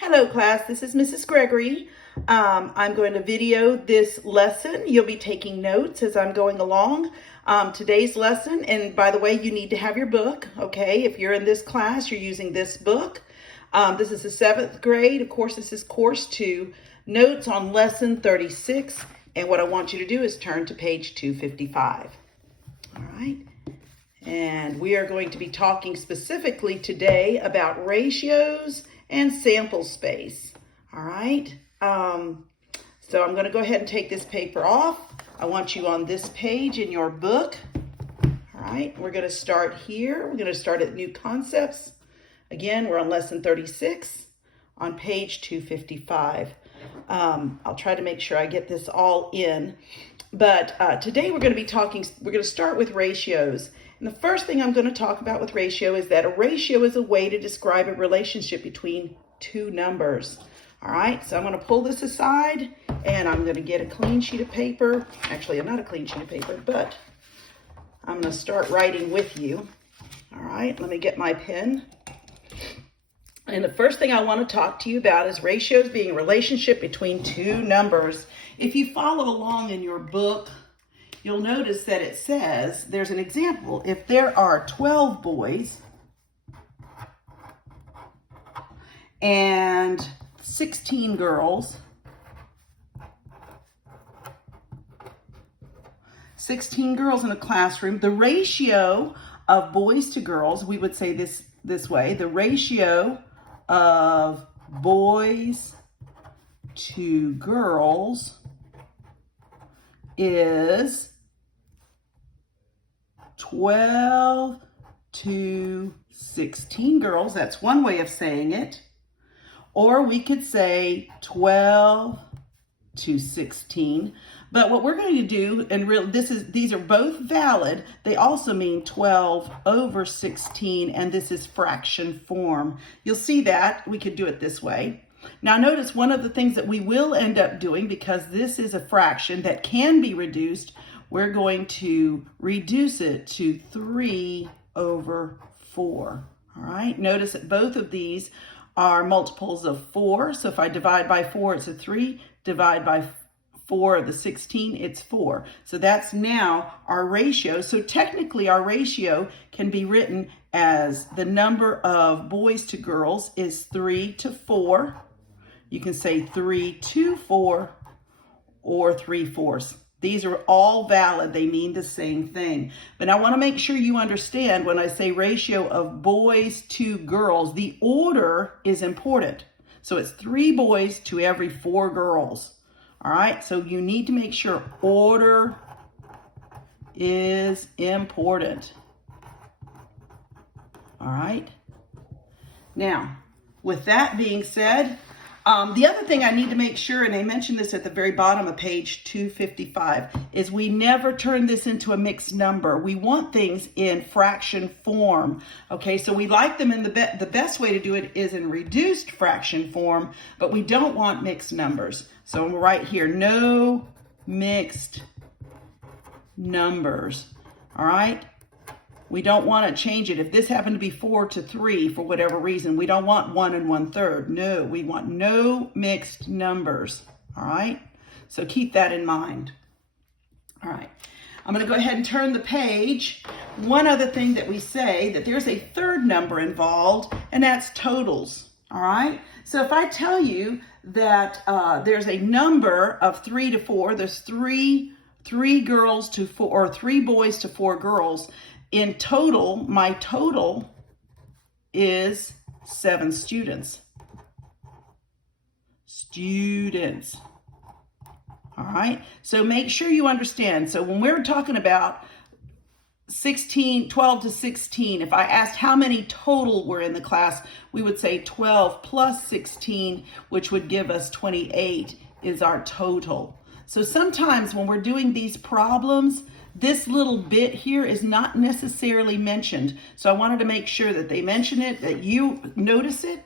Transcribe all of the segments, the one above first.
Hello class, this is Mrs. Gregory. I'm going to video this lesson. You'll be taking notes as I'm going along. Today's lesson, and by the way, you need to have your book, okay? If you're in this class, you're using this book. This is the 7th grade. Of course, this is course 2, notes on lesson 36. And what I want you to do is turn to page 255. All right. And we are going to be talking specifically today about ratios and sample space. All right. So I'm going to go ahead and take this paper off. I want you on this page in your book. All right. We're going to start here. We're going to start at new concepts. Again, we're on lesson 36 on page 255. I'll try to make sure I get this all in. But today we're going to start with ratios. And the first thing I'm going to talk about with ratio is that a ratio is a way to describe a relationship between two numbers. All right, so I'm going to pull this aside and I'm going to get a clean sheet of paper. Actually, not a clean sheet of paper, but I'm going to start writing with you. All right, let me get my pen. And the first thing I want to talk to you about is ratios being a relationship between two numbers. If you follow along in your book, you'll notice that it says, there's an example. If there are 12 boys and 16 girls, 16 girls in a classroom, the ratio of boys to girls, we would say this way, the ratio of boys to girls is 12 to 16 girls. That's one way of saying it. Or we could say 12 to 16. But what we're going to do, and these are both valid. They also mean 12 over 16, and this is fraction form. You'll see that we could do it this way. Now notice one of the things that we will end up doing, because this is a fraction that can be reduced, we're going to reduce it to 3 over 4. All right, notice that both of these are multiples of 4. So if I divide by 4, it's a 3. Divide by 4 of the 16, it's 4. So that's now our ratio. So technically our ratio can be written as the number of boys to girls is 3 to 4. You can say 3 to 4 or 3/4. These are all valid. They mean the same thing. But I want to make sure you understand when I say ratio of boys to girls, the order is important. So it's 3 boys to every 4 girls. All right, so you need to make sure order is important. All right. Now, with that being said, the other thing I need to make sure, and I mentioned this at the very bottom of page 255, is we never turn this into a mixed number. We want things in fraction form. Okay, so we like them in the best way to do it is in reduced fraction form, but we don't want mixed numbers. So I'm right here, no mixed numbers. All right. We don't want to change it. If this happened to be 4 to 3 for whatever reason, we don't want 1 1/3. No, we want no mixed numbers. All right. So keep that in mind. All right. I'm going to go ahead and turn the page. One other thing that we say, that there's a third number involved, and that's totals. All right. So if I tell you that there's a number of 3 to 4, there's three girls to 4, or 3 boys to 4 girls. In total, my total is 7 students. Students. All right. So make sure you understand. So when we're talking about 12 to 16, if I asked how many total were in the class, we would say 12 plus 16, which would give us 28 is our total. So sometimes when we're doing these problems, this little bit here is not necessarily mentioned. So I wanted to make sure that they mention it, that you notice it.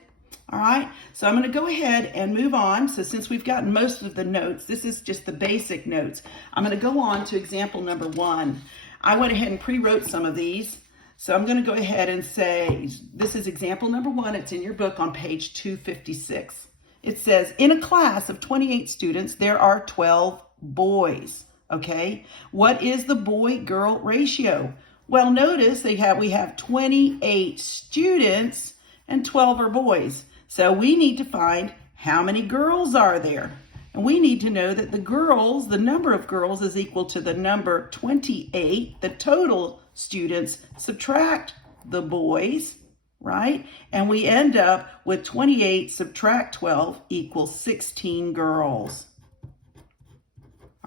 All right, so I'm going to go ahead and move on. So since we've gotten most of the notes, this is just the basic notes. I'm going to go on to example number 1. I went ahead and pre-wrote some of these. So I'm going to go ahead and say, this is example number 1. It's in your book on page 256. It says, in a class of 28 students, there are 12 boys. Okay, what is the boy-girl ratio? Well, notice we have 28 students and 12 are boys. So we need to find how many girls are there. And we need to know that the number of girls is equal to the number 28, the total students, subtract the boys, right? And we end up with 28 subtract 12 equals 16 girls.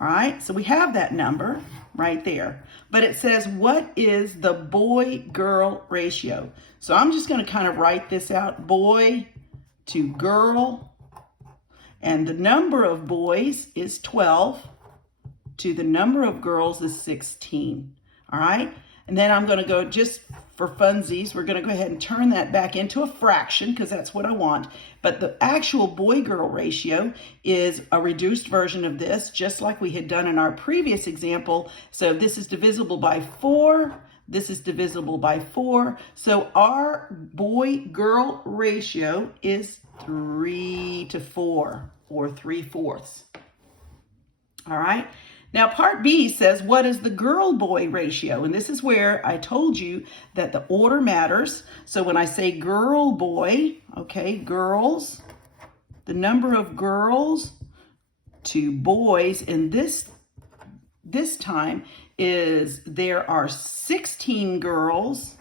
All right, so we have that number right there. But it says, what is the boy-girl ratio? So I'm just going to kind of write this out, boy to girl. And the number of boys is 12 to the number of girls is 16. All right, and then I'm going to go, just for funsies, we're going to go ahead and turn that back into a fraction because that's what I want. But the actual boy-girl ratio is a reduced version of this, just like we had done in our previous example. So this is divisible by 4. This is divisible by 4. So our boy-girl ratio is 3 to 4, or 3/4. All right. Now, part B says, what is the girl-boy ratio? And this is where I told you that the order matters. So when I say girl-boy, okay, girls, the number of girls to boys in this time is there are 16 girls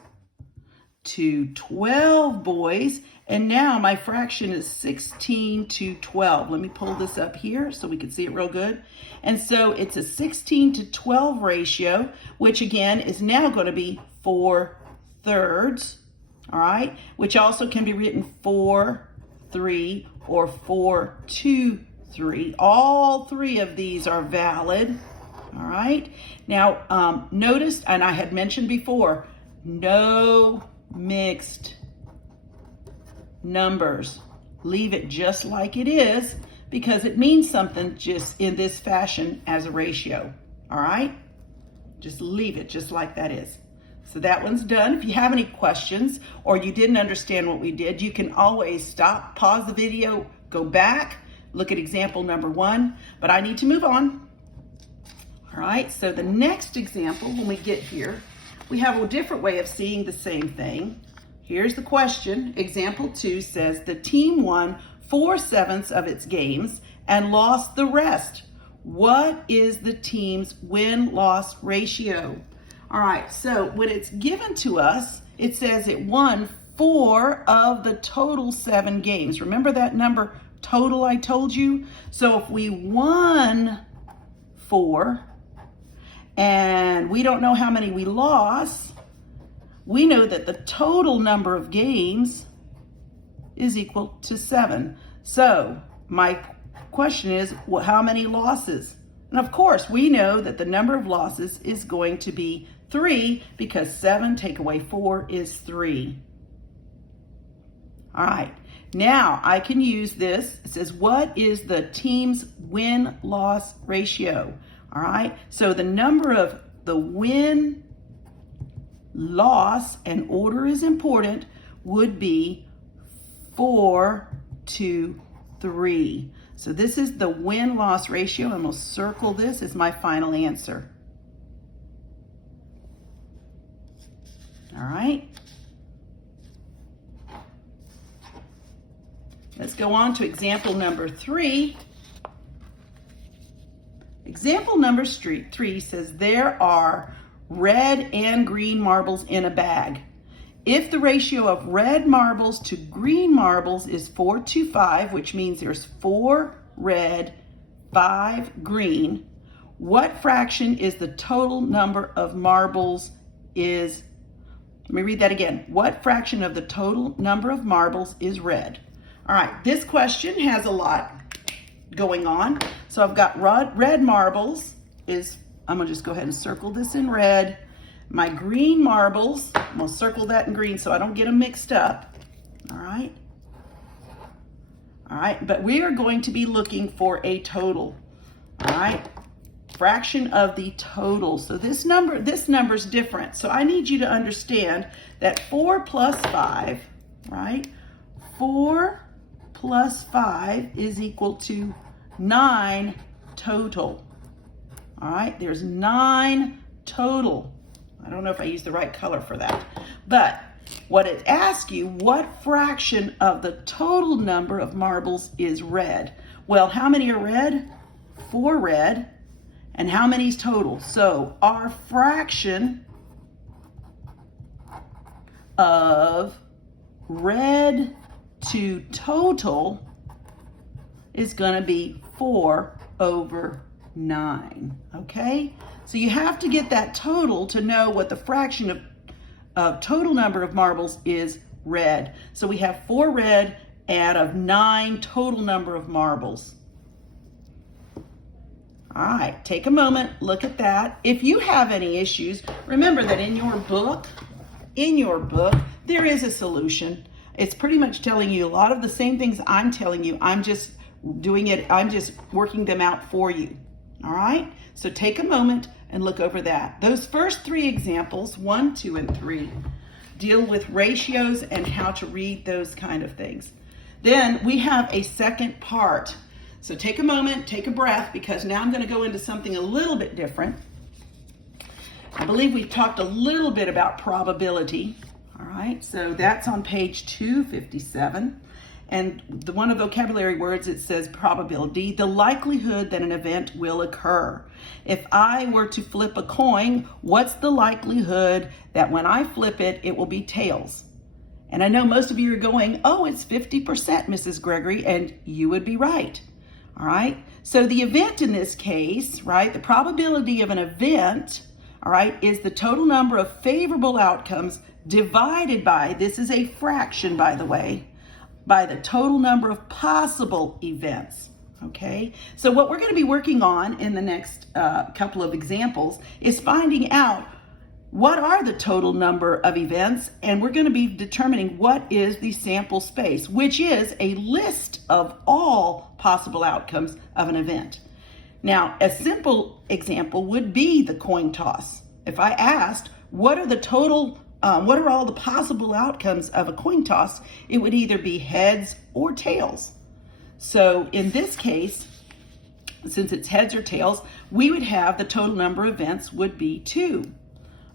to 12 boys. And now my fraction is 16 to 12. Let me pull this up here so we can see it real good. And so it's a 16 to 12 ratio, which again is now going to be 4/3, all right? Which also can be written 4/3 or 4/2/3. All 3 of these are valid, all right? Now, notice, and I had mentioned before, no mixed numbers. Leave it just like it is because it means something just in this fashion as a ratio. All right? Just leave it just like that is. So that one's done. If you have any questions or you didn't understand what we did, you can always stop, pause the video, go back, look at example number 1, but I need to move on. All right, so the next example, when we get here, we have a different way of seeing the same thing. Here's the question. Example 2 says the team won 4/7 of its games and lost the rest. What is the team's win-loss ratio? All right, so when it's given to us, it says it won 4 of the total 7 games. Remember that number total I told you? So if we won 4 and we don't know how many we lost, we know that the total number of games is equal to 7. So my question is, well, how many losses? And of course, we know that the number of losses is going to be 3 because 7 take away 4 is 3. All right, now I can use this. It says, what is the team's win-loss ratio? All right, so the number of the win, loss, and order is important, would be 4 to 3. So this is the win-loss ratio. I'm going to circle this as my final answer. All right. Let's go on to example number 3. Example number 3 says there are red and green marbles in a bag. If the ratio of red marbles to green marbles is 4:5, which means there's 4 red, 5 green, what fraction is the total number of marbles is? Let me read that again. What fraction of the total number of marbles is red? All right, this question has a lot going on. So I've got red marbles is, I'm gonna just go ahead and circle this in red. My green marbles, I'm gonna circle that in green so I don't get them mixed up. All right. All right, but we are going to be looking for a total. All right. fraction of the total. So this number's different. So I need you to understand that 4 plus 5, right? 4 plus 5 is equal to 9 total. All right, there's 9 total. I don't know if I used the right color for that. But what it asks you, what fraction of the total number of marbles is red? Well, how many are red? 4 red. And how many is total? So our fraction of red to total is going to be 4/9. Okay? So you have to get that total to know what the fraction of total number of marbles is red. So we have 4 red out of 9 total number of marbles. All right, take a moment, look at that. If you have any issues, remember that in your book, there is a solution. It's pretty much telling you a lot of the same things I'm telling you. I'm just working them out for you. All right, so take a moment and look over that. Those first 3 examples, 1, 2, and 3, deal with ratios and how to read those kind of things. Then we have a second part. So take a moment, take a breath, because now I'm going to go into something a little bit different. I believe we've talked a little bit about probability. All right, so that's on page 257. And one of the vocabulary words, it says probability, the likelihood that an event will occur. If I were to flip a coin, what's the likelihood that when I flip it, it will be tails? And I know most of you are going, oh, it's 50%, Mrs. Gregory, and you would be right. All right, so the event in this case, right, the probability of an event, all right, is the total number of favorable outcomes divided by, this is a fraction, by the way, by the total number of possible events. Okay, so what we're going to be working on in the next couple of examples is finding out what are the total number of events, and we're going to be determining what is the sample space, which is a list of all possible outcomes of an event. Now, a simple example would be the coin toss. If I asked, what are all the possible outcomes of a coin toss, it would either be heads or tails. So in this case, since it's heads or tails, we would have the total number of events would be 2.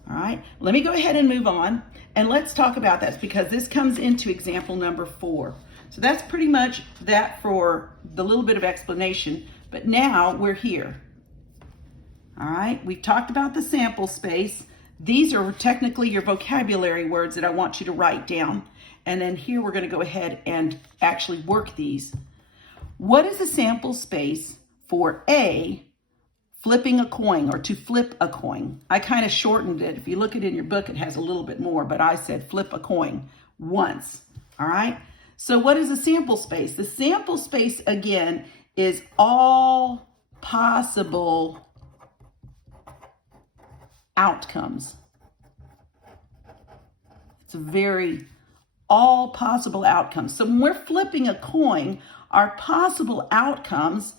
All right, let me go ahead and move on, and let's talk about that because this comes into example number 4. So that's pretty much that for the little bit of explanation, but now we're here. All right, we've talked about the sample space. These are technically your vocabulary words that I want you to write down. And then here we're going to go ahead and actually work these. What is the sample space for A, flipping a coin, or to flip a coin? I kind of shortened it. If you look at it in your book, it has a little bit more, but I said flip a coin once. All right. So what is the sample space? The sample space, again, is all possible outcomes. It's all possible outcomes. So when we're flipping a coin, our possible outcomes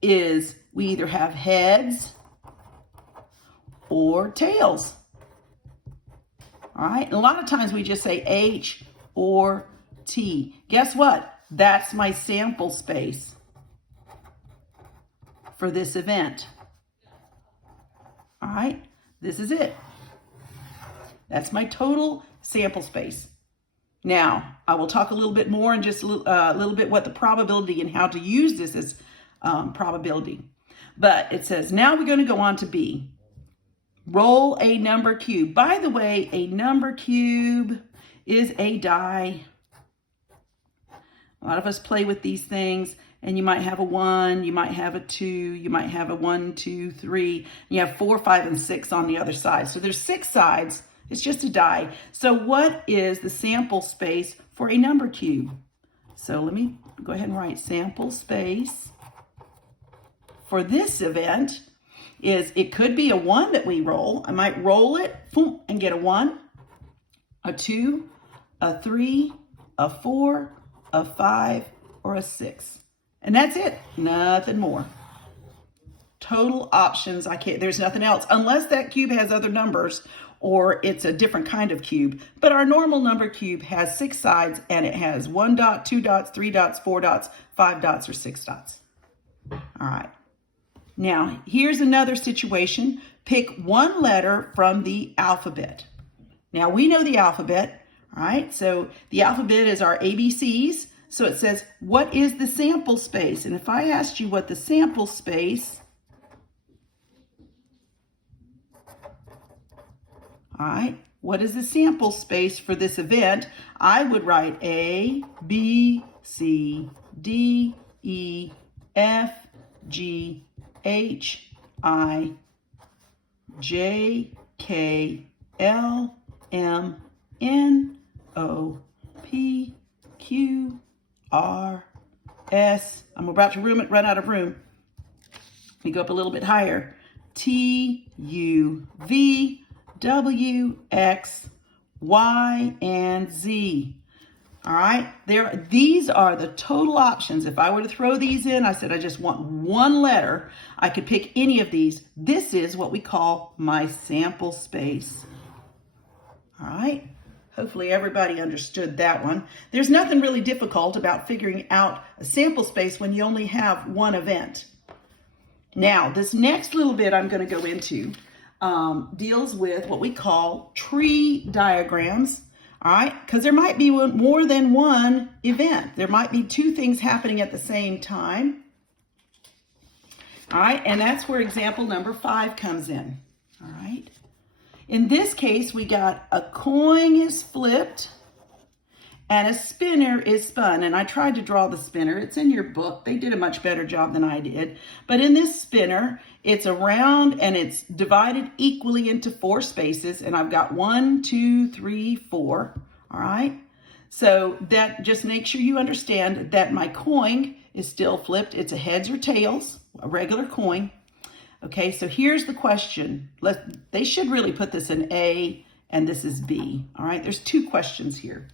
is we either have heads or tails. All right. And a lot of times we just say H or T. Guess what? That's my sample space for this event. All right. This is it. That's my total sample space. Now, I will talk a little bit more and just a little bit what the probability and how to use this as probability. But it says, now we're going to go on to B. Roll a number cube. By the way, a number cube is a die. A lot of us play with these things, and you might have a 1, you might have a 2, you might have a 1, 2, 3. And you have 4, 5, and 6 on the other side. So there's 6 sides. It's just a die. So what is the sample space for a number cube? So let me go ahead and write sample space for this event is it could be a 1 that we roll. I might roll it boom, and get a 1, a 2, a 3, a 4, a 5, or a 6. And that's it. Nothing more. total options. There's nothing else unless that cube has other numbers or it's a different kind of cube. But our normal number cube has 6 sides and it has 1 dot, 2 dots, 3 dots, 4 dots, 5 dots, or 6 dots. All right. Now, here's another situation. Pick one letter from the alphabet. Now, we know the alphabet, all right? So the alphabet is our ABCs. So it says, what is the sample space? And if I asked you what the sample space, all right, what is the sample space for this event? I would write A, B, C, D, E, F, G, H, I, J, K, L, M, N, O, P, Q, R, S. I'm about to run out of room. Let me go up a little bit higher. T, U, V, W, X, Y, and Z. All right, these are the total options. If I were to throw these in, I said I just want one letter, I could pick any of these. This is what we call my sample space. All right, hopefully everybody understood that one. There's nothing really difficult about figuring out a sample space when you only have one event. Now, this next little bit I'm going to go into deals with what we call tree diagrams. All right, because there might be more than one event. There might be 2 things happening at the same time. All right, and that's where example number 5 comes in. All right. In this case, we got a coin is flipped and a spinner is spun. And I tried to draw the spinner. It's in your book. They did a much better job than I did. But in this spinner, it's a round and it's divided equally into 4 spaces. And I've got 1, 2, 3, 4. All right. So that just makes sure you understand that my coin is still flipped. It's a heads or tails, a regular coin. Okay, so here's the question. They should really put this in A and this is B. All right, there's 2 questions here.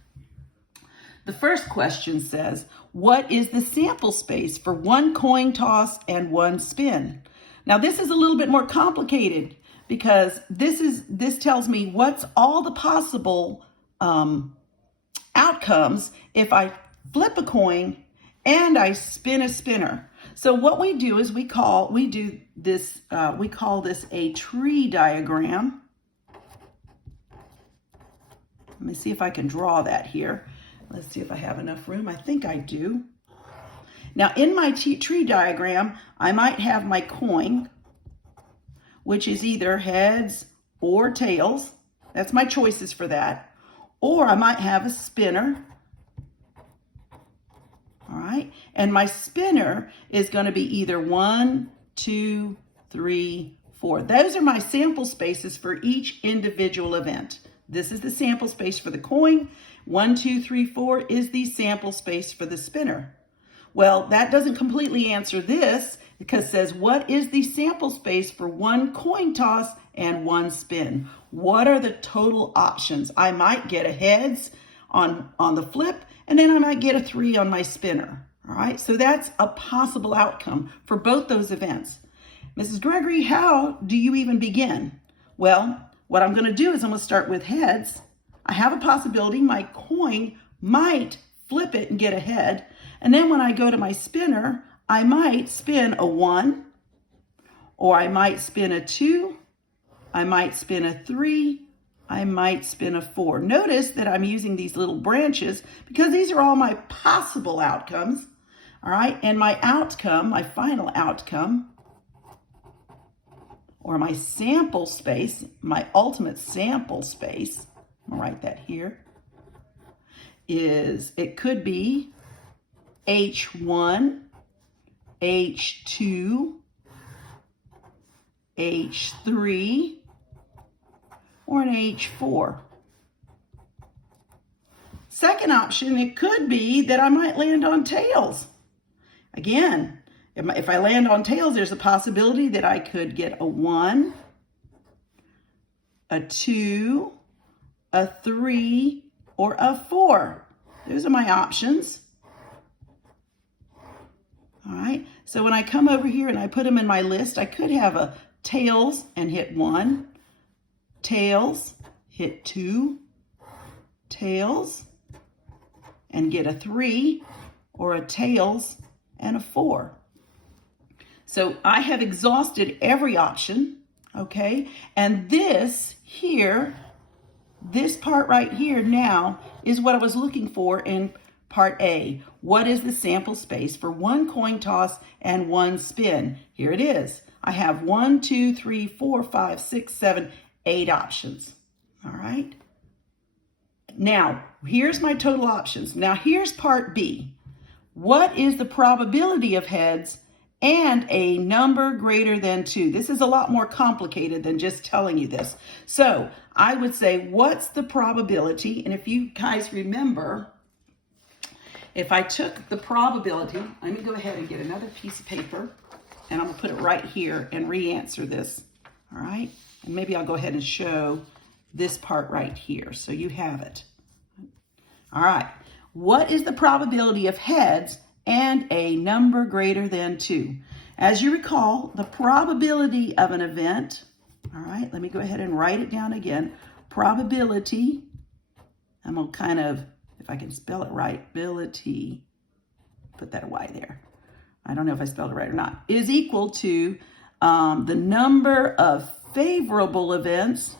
The first question says, what is the sample space for 1 coin toss and 1 spin? Now this is a little bit more complicated because this tells me what's all the possible outcomes if I flip a coin and I spin a spinner. So what we do is we call this a tree diagram. Let me see if I can draw that here. Let's see if I have enough room. I think I do. Now in my tree diagram, I might have my coin, which is either heads or tails. That's my choices for that. Or I might have a spinner. All right, and my spinner is going to be either 1, 2, 3, 4. Those are my sample spaces for each individual event. This is the sample space for the coin. 1, 2, 3, 4 is the sample space for the spinner. Well, that doesn't completely answer this because it says, what is the sample space for 1 coin toss and 1 spin? What are the total options? I might get a heads on the flip, and then I might get a 3 on my spinner. All right, so that's a possible outcome for both those events. Mrs. Gregory, how do you even begin? Well, what I'm going to do is I'm going to start with heads. I have a possibility my coin might flip it and get a head. And then when I go to my spinner, I might spin a 1, or I might spin a 2, I might spin a 3, I might spin a 4. Notice that I'm using these little branches because these are all my possible outcomes. All right, and my outcome, my final outcome, or my sample space, my ultimate sample space, I'll write that here, it could be H1, H2, H3, or an H4. Second option, it could be that I might land on tails. Again, if I land on tails, there's a possibility that I could get a 1, a 2, a 3, or a 4. Those are my options. All right, So when I come over here and I put them in my list, I could have a tails and hit 1, tails, hit 2, tails, and get a 3, or a tails and a 4. So I have exhausted every option, okay? And this here, this part right here now is what I was looking for in part A. What is the sample space for one coin toss and one spin? Here it is. I have 1, 2, 3, 4, 5, 6, 7, 8 options, all right? Now, here's my total options. Now, here's part B. What is the probability of heads and a number greater than 2? This is a lot more complicated than just telling you this. So I would say, what's the probability? And if you guys remember, if I took the probability, let me go ahead and get another piece of paper, and I'm gonna put it right here and re-answer this, all right? And maybe I'll go ahead and show this part right here so you have it. All right, what is the probability of heads and a number greater than 2? As you recall, the probability of an event, all right, let me go ahead and write it down again. Probability, I'm gonna kind of, if I can spell it right, ability, put that Y there. I don't know if I spelled it right or not, is equal to the number of favorable events.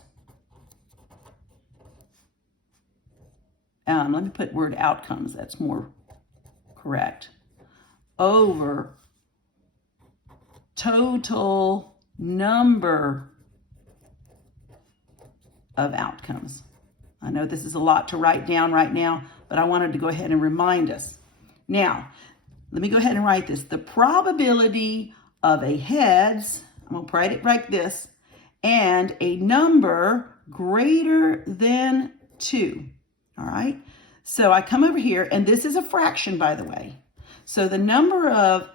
Let me put word outcomes, that's more correct, over total number of outcomes. I know this is a lot to write down right now, but I wanted to go ahead and remind us. Now, let me go ahead and write this. The probability of a heads, I'm going to write it like this, and a number greater than 2. All right, so I come over here, and this is a fraction, by the way. So the number of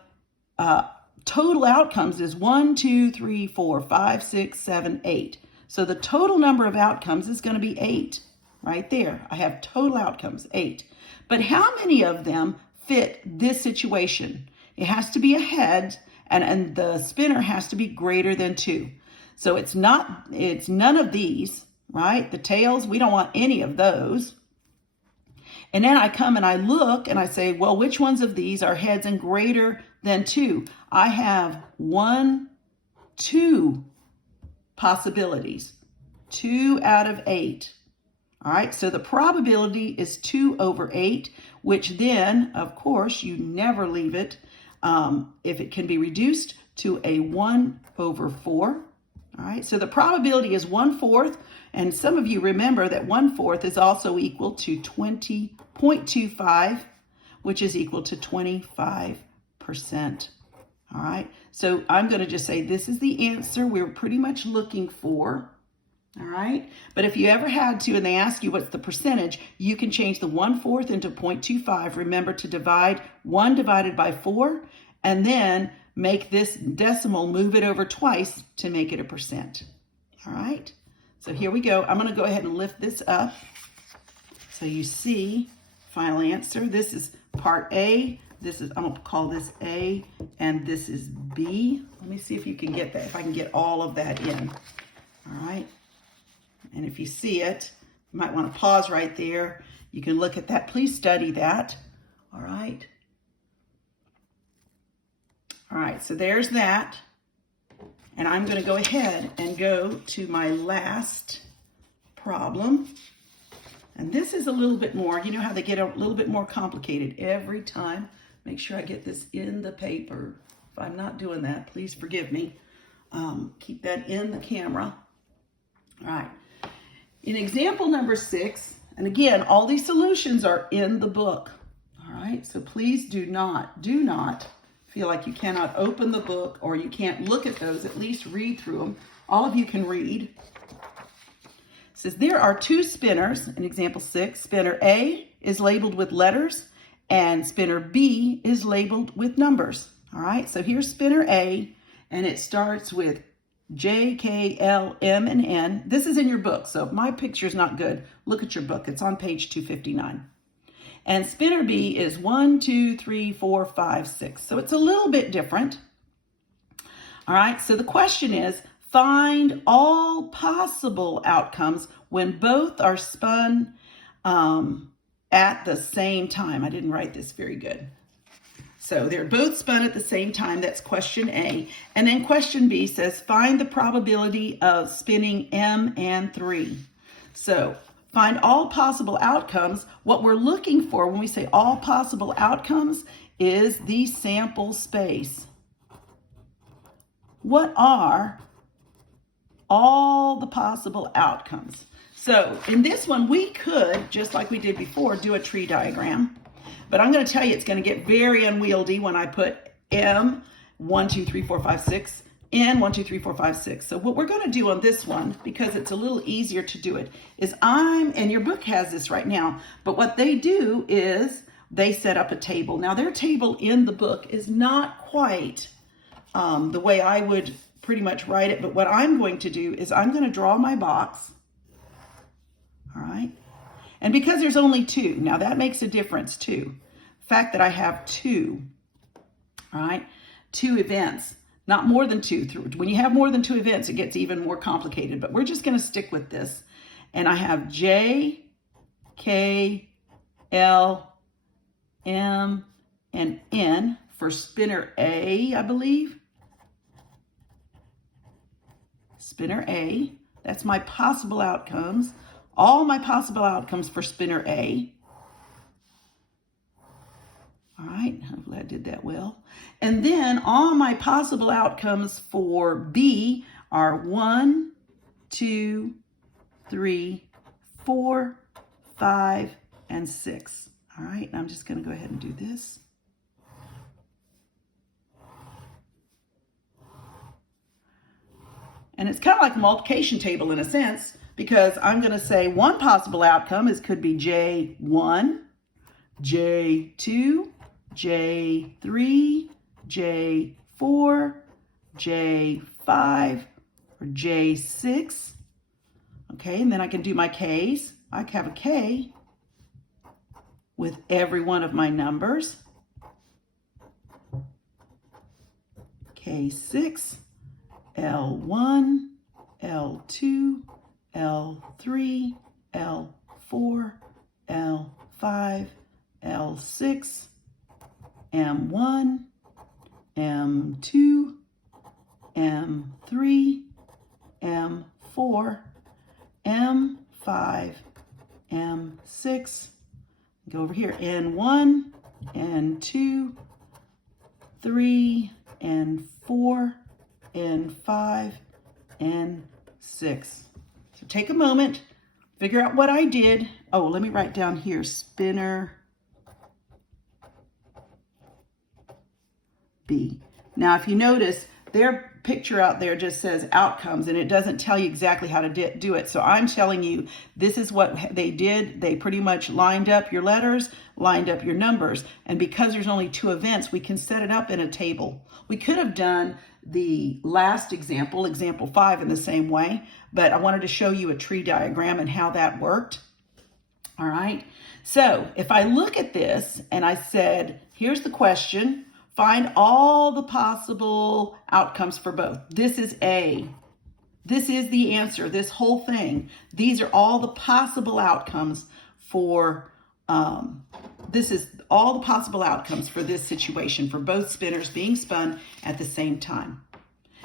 total outcomes is 1, 2, 3, 4, 5, 6, 7, 8. So the total number of outcomes is going to be 8, right there. I have total outcomes, 8. But how many of them fit this situation? It has to be a head, and the spinner has to be greater than 2. So it's none of these, right? The tails, we don't want any of those. And then I come and I look and I say, well, which ones of these are heads and greater than 2? I have 1, 2 possibilities, 2 out of 8. All right, so the probability is 2 over 8, which then, of course, you never leave it if it can be reduced to a 1 over 4. All right, so the probability is 1/4, and some of you remember that 1/4 is also equal to 20.25, which is equal to 25%. All right, so I'm going to just say this is the answer we're pretty much looking for. All right, but if you ever had to and they ask you what's the percentage, you can change the 1/4 into 0.25. Remember to divide 1 divided by 4, and then make this decimal, move it over twice to make it a percent. All right, so here we go. I'm going to go ahead and lift this up so you see final answer. This is part A. This is, I'm going to call this A, and this is B. Let me see if you can get that, if I can get all of that in. All right, and if you see it, you might want to pause right there. You can look at that. Please study that. All right. All right, so there's that. And I'm going to go ahead and go to my last problem. And this is a little bit more, you know how they get a little bit more complicated every time. Make sure I get this in the paper. If I'm not doing that, please forgive me. Keep that in the camera. All right. In example number 6, and again, all these solutions are in the book. All right, so please do not feel like you cannot open the book or you can't look at those, at least read through them. All of you can read. It says there are 2 spinners in example 6. Spinner A is labeled with letters and spinner B is labeled with numbers. All right, so here's spinner A, and it starts with J, K, L, M, and N. This is in your book, so if my picture's not good, look at your book. It's on page 259. And spinner B is 1, 2, 3, 4, 5, 6. So it's a little bit different. All right, so the question is, find all possible outcomes when both are spun at the same time. I didn't write this very good. So they're both spun at the same time. That's question A. And then question B says, find the probability of spinning M and 3. So find all possible outcomes. What we're looking for when we say all possible outcomes is the sample space. What are all the possible outcomes? So in this one, we could, just like we did before, do a tree diagram. But I'm going to tell you it's going to get very unwieldy when I put M, 1, 2, 3, 4, 5, 6, N, 1, 2, 3, 4, 5, 6. So what we're going to do on this one, because it's a little easier to do it, is and your book has this right now, but what they do is they set up a table. Now their table in the book is not quite the way I would pretty much write it, but what I'm going to do is I'm going to draw my box. All right. And because there's only 2, now that makes a difference too. The fact that I have 2, all right, 2 events, not more than 2. When you have more than 2 events, it gets even more complicated, but we're just going to stick with this. And I have J, K, L, M, and N for spinner A, I believe. Spinner A, that's my possible outcomes. All my possible outcomes for spinner A. All right, hopefully I did that well. And then all my possible outcomes for B are 1, 2, 3, 4, 5, and 6. All right, and I'm just going to go ahead and do this. And it's kind of like a multiplication table in a sense, because I'm going to say one possible outcome could be J1, J2, J3, J4, J5, or J6. Okay, and then I can do my Ks. I have a K with every one of my numbers. K6, L1, L2, L3, L4, L5, L6, M1, M2, M3, M4, M5, M6. Go over here, N1, N2, 3, N4, N5, N6. So take a moment, figure out what I did. Oh, let me write down here, spinner B. Now, if you notice, their picture out there just says outcomes, and it doesn't tell you exactly how to do it. So I'm telling you, this is what they did. They pretty much lined up your letters, lined up your numbers. And because there's only 2 events, we can set it up in a table. We could have done the last example, example 5, in the same way, but I wanted to show you a tree diagram and how that worked. All right. So if I look at this and I said, here's the question, find all the possible outcomes for both. This is A. This is the answer, this whole thing. These are all the possible outcomes for, this is all the possible outcomes for this situation, for both spinners being spun at the same time.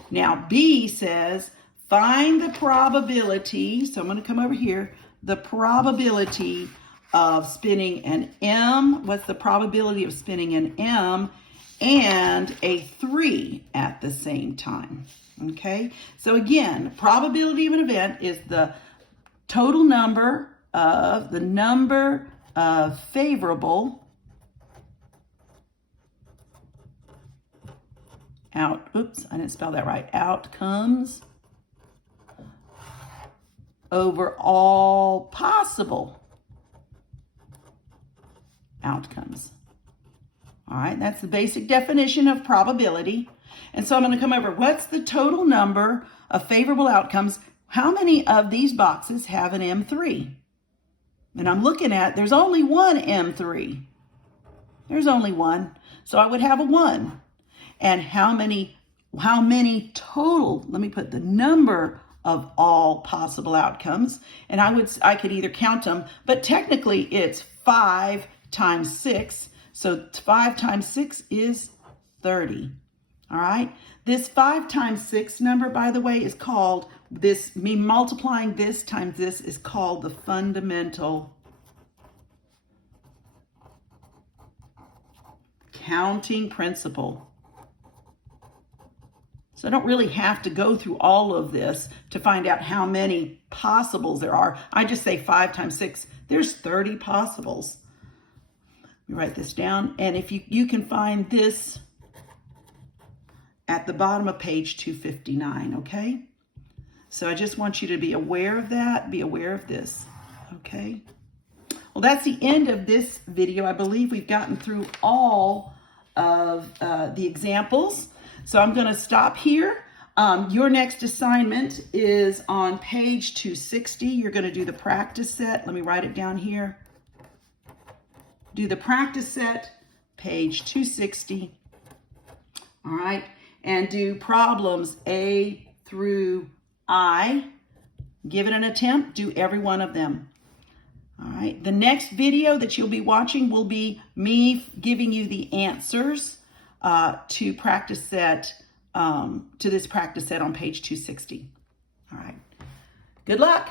Now, B says, find the probability, so I'm going to come over here, the probability of spinning an M. What's the probability of spinning an M and a 3 at the same time? Okay, so again, probability of an event is the total number of favorable oops, I didn't spell that right, outcomes over all possible outcomes. All right, that's the basic definition of probability. And so I'm going to come over, what's the total number of favorable outcomes? How many of these boxes have an M3? And I'm looking at, there's only one M3. There's only one. So I would have a 1. And how many total, let me put the number of all possible outcomes. And I could either count them, but technically it's 5 times 6. So 5 times 6 is 30. All right. This 5 times 6 number, by the way, is called me multiplying this times this is called the fundamental counting principle. So I don't really have to go through all of this to find out how many possibles there are. I just say 5 times 6, there's 30 possibles. We write this down, and if you can find this at the bottom of page 259, okay? So I just want you to be aware of that, be aware of this, okay? Well, that's the end of this video. I believe we've gotten through all of the examples. So I'm going to stop here. Your next assignment is on page 260. You're going to do the practice set. Let me write it down here. Do the practice set, page 260. All right. And do problems A through I. Give it an attempt. Do every one of them. All right. The next video that you'll be watching will be me giving you the answers to practice set, to this practice set on page 260. All right. Good luck.